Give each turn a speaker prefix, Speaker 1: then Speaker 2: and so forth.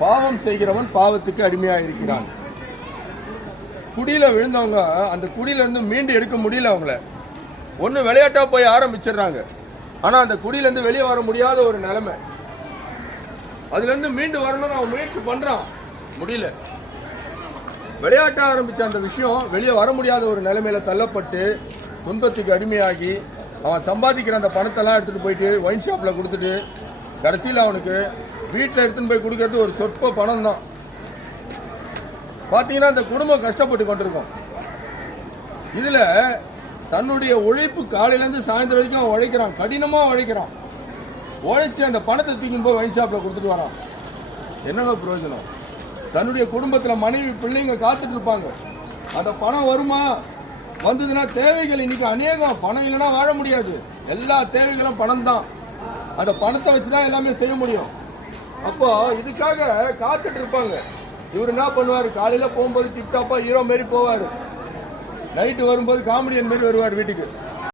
Speaker 1: பாவம் செய்கிறவன் பாவத்துக்கு அடிமையாக இருக்கிறான் குடியில விழுந்தவங்க அந்த குடியிலேருந்து மீண்டு எடுக்க முடியல அவங்கள. ஒன்று விளையாட்டாக போய் ஆரம்பிச்சிடுறாங்க. ஆனால் அந்த குடியிலேருந்து வெளியே வர முடியாத ஒரு நிலைமை. அதுலேருந்து மீண்டு வரணும்னு அவன் முயற்சி பண்ணுறான் முடியல. விளையாட்ட ஆரம்பித்த அந்த விஷயம் வெளியே வர முடியாத ஒரு நிலைமையில தள்ளப்பட்டு துன்பத்துக்கு அடிமையாகி அவன் சம்பாதிக்கிற அந்த பணத்தெல்லாம் எடுத்துகிட்டு போயிட்டு ஒயின் ஷாப்பில் கொடுத்துட்டு கடைசியில் அவனுக்கு வீட்டில் எடுத்துன்னு போய் கொடுக்கறது ஒரு சொற்ப பணம் தான் பார்த்தீங்கன்னா அந்த குடும்பம் கஷ்டப்பட்டு கொண்டிருக்கும். இதுல தன்னுடைய உழைப்பு காலையிலேருந்து சாயந்தரம் வரைக்கும் அவன் உழைக்கிறான். கடினமாக உழைக்கிறான். உழைச்சி அந்த பணத்தை தூக்கி போய் வைன் ஷாப்பில் கொடுத்துட்டு வரான். என்னங்க பிரயோஜனம்? தன்னுடைய குடும்பத்தில் மனைவி பிள்ளைங்க காத்துட்டு இருப்பாங்க. அந்த பணம் வருமா? வந்ததுன்னா தேவைகள் இன்னைக்கு அநேகம். பணம் இல்லைன்னா வாழ முடியாது. எல்லா தேவைகளும் பணம் தான் அந்த பணத்தை வச்சு தான் எல்லாமே செய்ய முடியும். அப்போ இதுக்காக காத்துட்டு இருப்பாங்க. இவர் என்ன பண்ணுவார்? காலையில் போகும்போது டிப்டாப்பாக ஹீரோ மாரி போவார். நைட்டு வரும்போது காமெடியன் மாரி வருவார் வீட்டுக்கு.